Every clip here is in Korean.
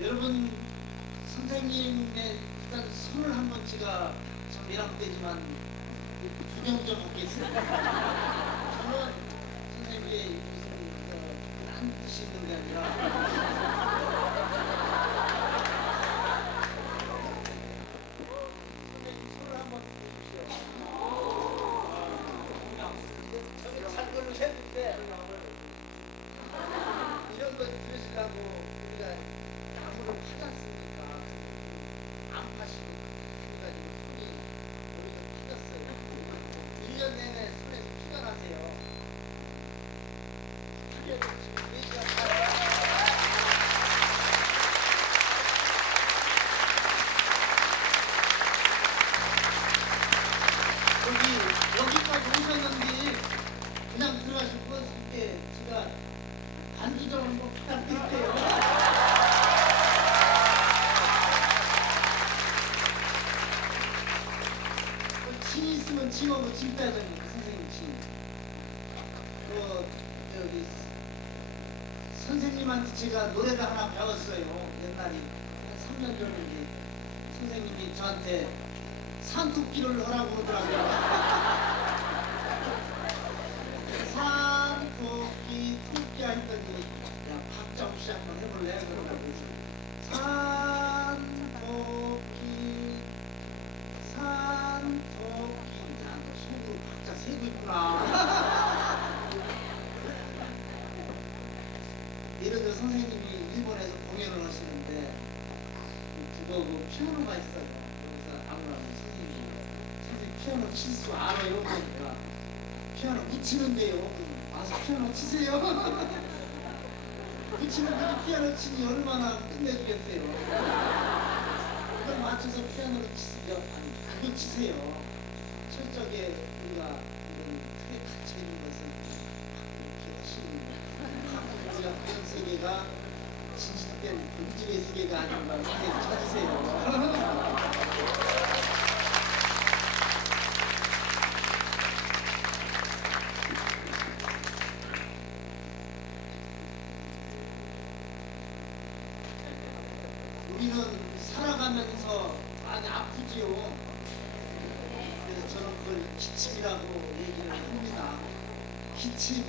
여러분 선생님의 일단 손을 한번 제가 참 미랑되지만 구경 좀 하겠습니다. 저는 선생님의 무슨 딴 뜻이 있는 게 아니라 선생님 손을 한번 보십시오. 저기 잔걸로 했는데 이런 거 들으시라고 우리가 나무를 파지 않습니까? 안 파시고 그래가지고 손이 여기서 펴졌어요. 1년 내내 손에서 피가 나세요. 그래서 지금 4시간 여기까지 오셨는데 그냥 들어가실 것 같을 때 제가 반주 좀 한번 부탁드릴게요. 친 있으면 친하고 친 빼야됩니다. 선생님 친. 저기 선생님한테 제가 노래를 하나 배웠어요. 옛날에 한 3년 전에 이제 선생님이 저한테 산토끼를 하라고 그러더라고요. 산토끼 토끼 했더니 야 박자없이 씨 한번 해볼래? 그러더라고요. 산토끼 야너 속으로 박자 세고 있구나. 예를 들어 선생님이 일본에서 공연을 하시는데 그거 피아노가 있어요. 여기서 아무나 선생님 피아노 칠 수 알아요? 그러니까 피아노 묻히는데요. 와서 피아노 치세요. 묻히는 분이 피아노 치니 얼마나 끝내주겠어요. 그걸 맞춰서 피아노를 치세요. 아니 그거 치세요. 철저하게 우리가 이런 틀에 갇혀있는 것은 이렇게 하시는 우리가 배운 세계가 진실된 본질의 세계가 아닌가 선생님 찾으세요. 우리는 살아가면서 많이 아프지요. 그래서 저는 그걸 기침이라고 얘기를 합니다. 기침.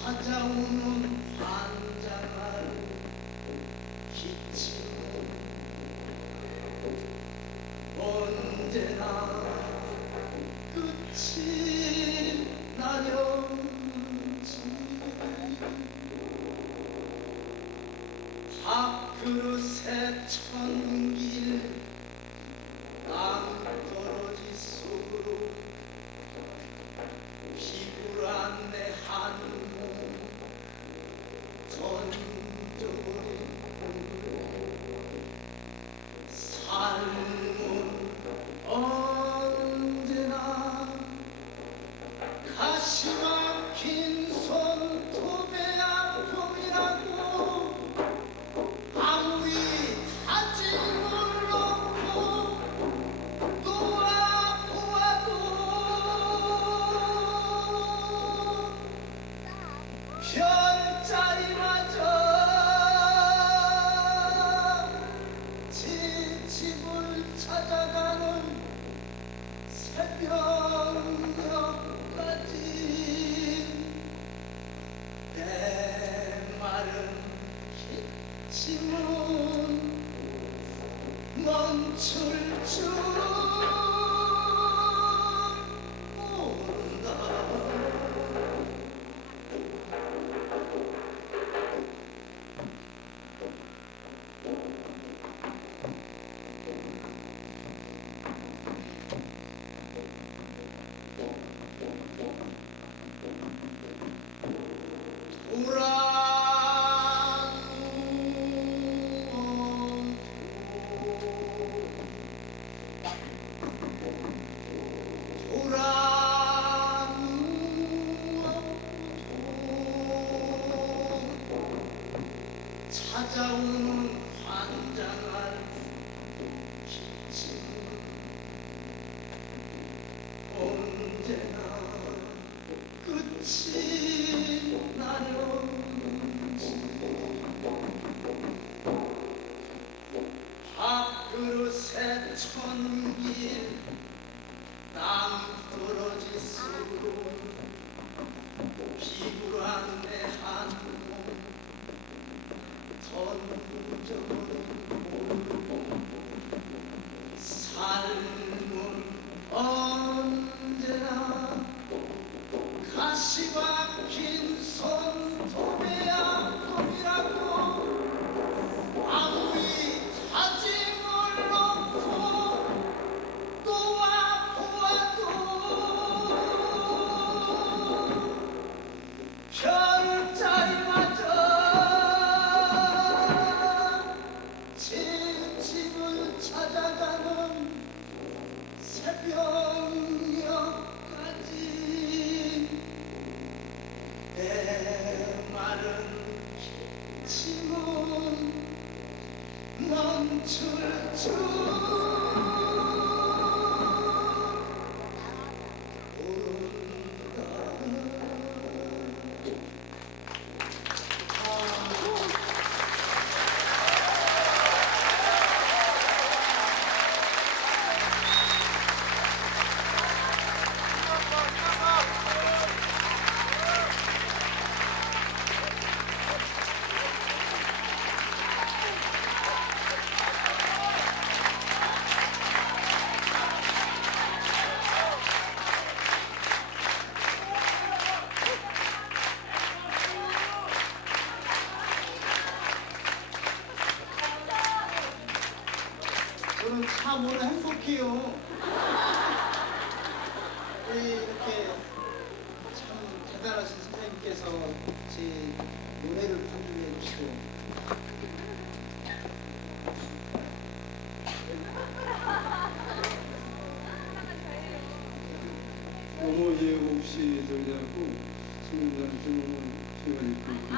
찾아오는 환장할 기침은 언제나 끝이 나려는지 밥그릇에 천길 땅떨어지 속으로 피부란 내 한몸 던져버린 삶은 언제나 가시 막힌 손톱의 아픔이라고 철자리마저 집을 찾아가는 새벽녘까지 내 마른 기침은 멈출 줄 모른다. 찾아오는 환장할 기침은 언제나 끝이 나려는지 밥그릇에 천길 낭떠러지수로 비굴한 내 한몸 삶은 언제나 가시 박힌 손톱에야 컵이라고 아무리 다짐을 놓고 놓아보아도 별자리마저 집을 찾아가는 새벽녘까지 내 마른 기침은 멈출 줄 저는 참 오늘 행복해요. 이렇게 참 대단하신 선생님께서 제 노래를 편곡해 주시고 너무 예고 없이 들려고 수민들한테 제가 읽고 있습니다.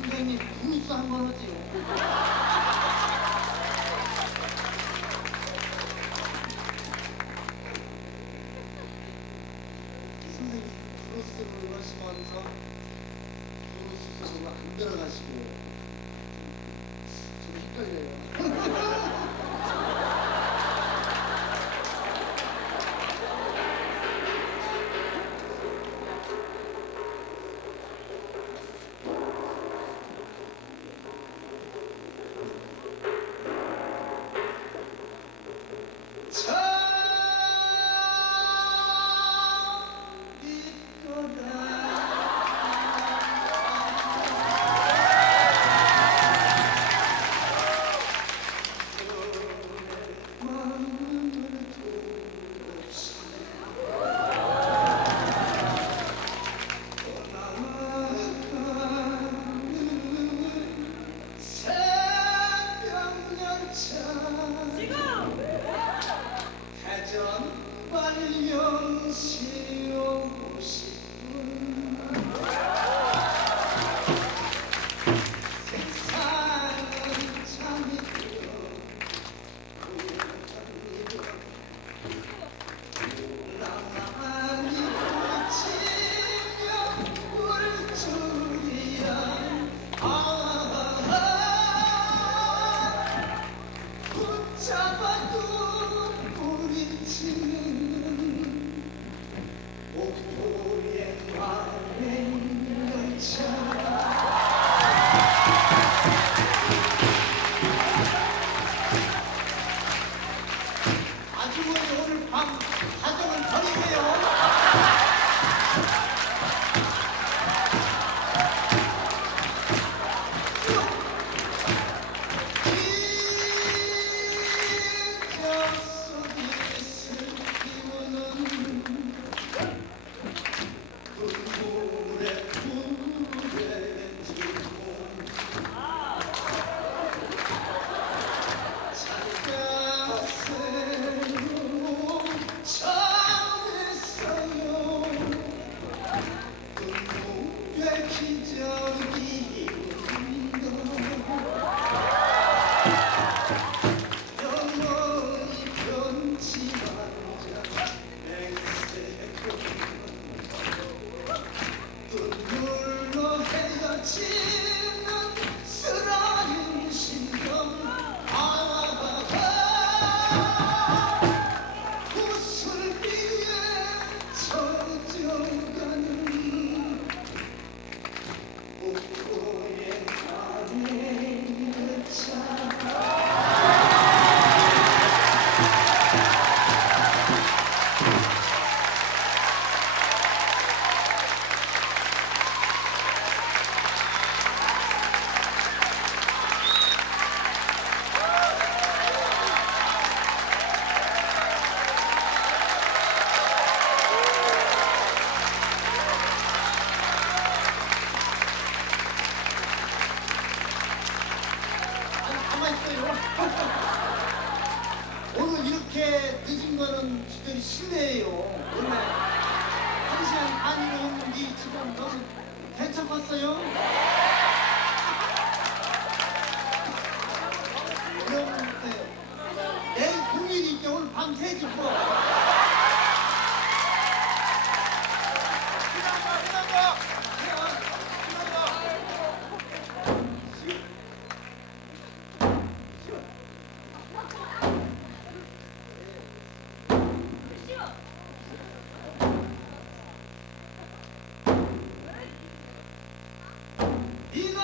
선생님 무스 한번 하지요. 선생님 브루스를 하시면서 브루스 속으로 안 들어가시고 좀 헷갈려요. 아주머니 오늘 밤 가정은 버리세요. 오늘 이렇게 늦은 거는 진짜 실례예요. 원래 1시간 반이나 했는데 지금 너무 괜찮았어요? 그럼 내일 공일이니까 오늘 밤 새지 뭐. 이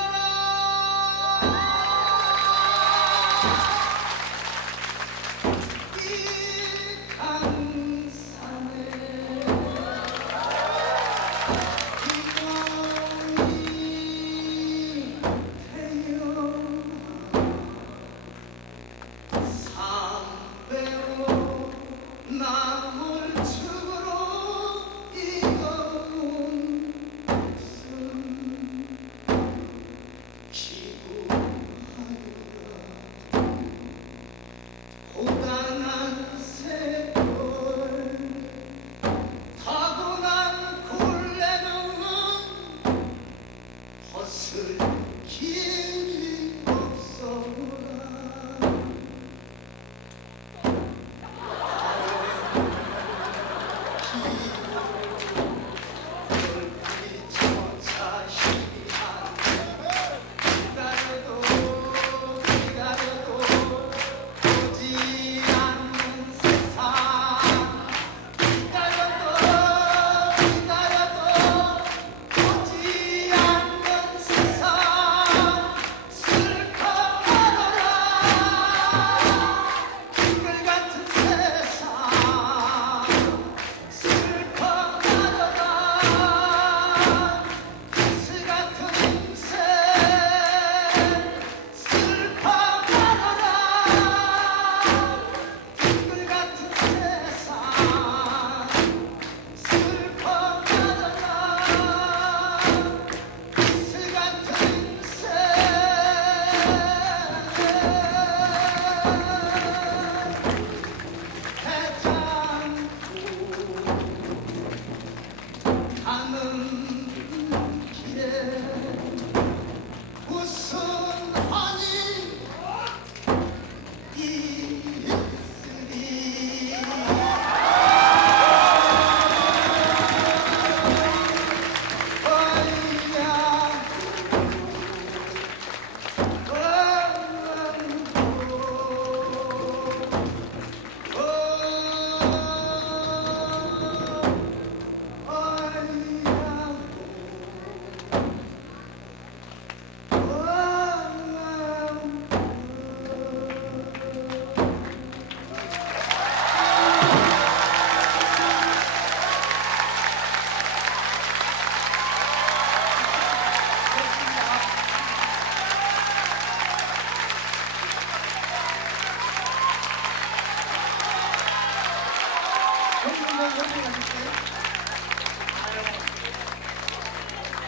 선생님 어떻게 하셨어요?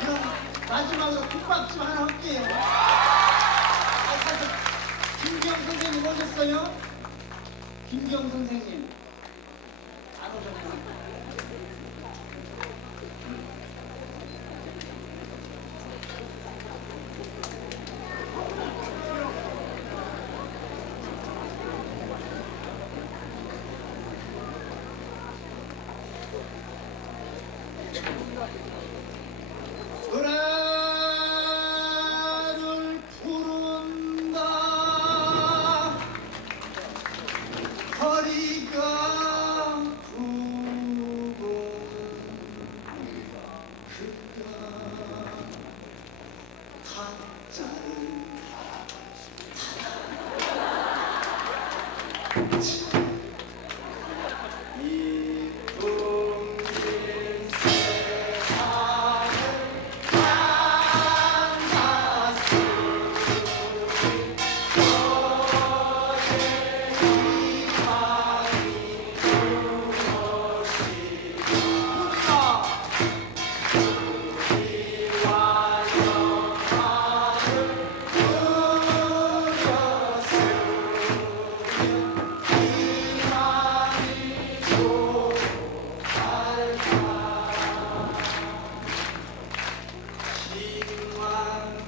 그럼 마지막으로 국밥집 하나 할게요. 가서 김경 선생님 오셨어요? 김경 선생님 안 오셨구나. 노래를 부른다 허리가 아프고 그가 타짜를 이 풍긴 세상을 만났으니 너의 이맘이 무엇이냐 우리와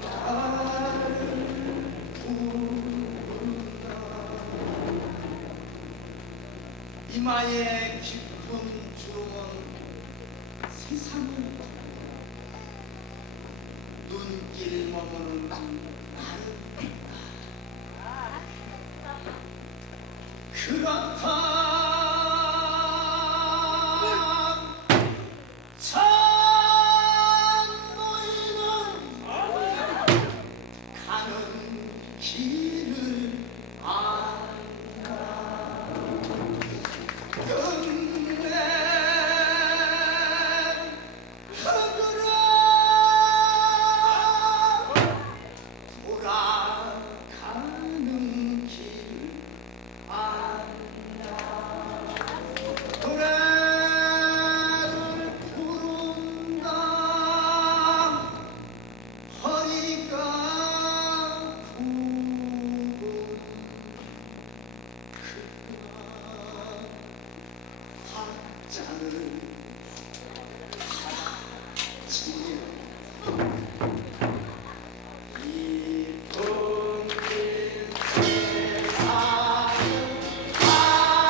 영화를 이마의 깊은 주름은 세상을 눈길 머무는 나를 그렇다 참노인은 가는 길을 안다 끝내 흐르러 돌아가는 길 안다 노래를 부른다 허리가 아프고 한자를 하지 이 풍긴 세상을 만났으니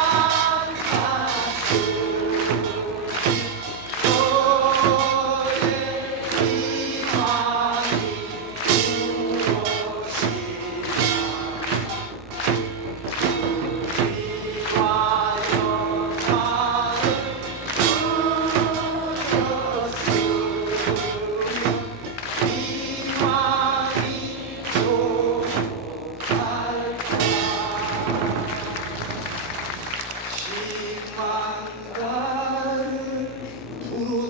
너의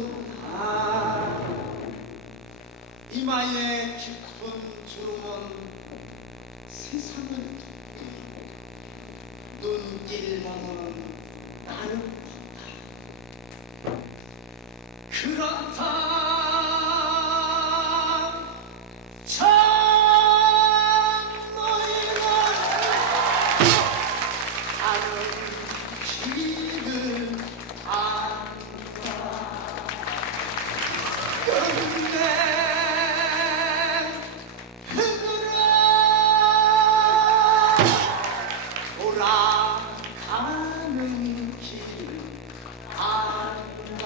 이마의 깊은 주름은 세상을 눈길 머무는 나를 본다 그렇다 참노인은 가는 길을 안다 끝내 돌아가는 길 안다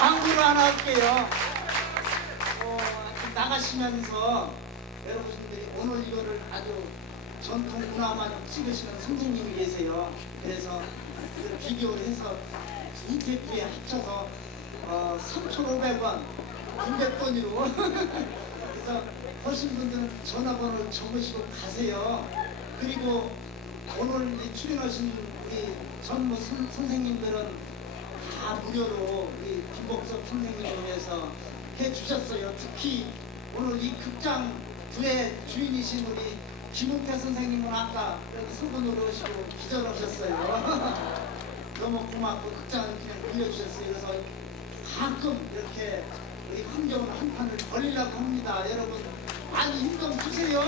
광고를 하나 할게요. 나가시면서 여러분들이 오늘 이거를 아주 전통 문화만 찍으시는 선생님이 계세요. 그래서 이걸 비교를 해서 두 테이프에 합쳐서 3,500원 900번으로 그래서 보신 분들은 전화번호를 적으시고 가세요. 그리고 오늘 이 출연하신 우리 전무 선생님들은 다 무료로 우리 김복섭 선생님을 위해서 해주셨어요. 특히 오늘 이 극장 부의 주인이신 우리 김웅태 선생님은 아까 여기 소문으로 오시고 기절하셨어요. 너무 고맙고 극장을 그냥 빌려주셨어요. 그래서 가끔 이렇게 우리 환경을 한 판을 벌리려고 합니다. 여러분 많이 힘 좀 주세요.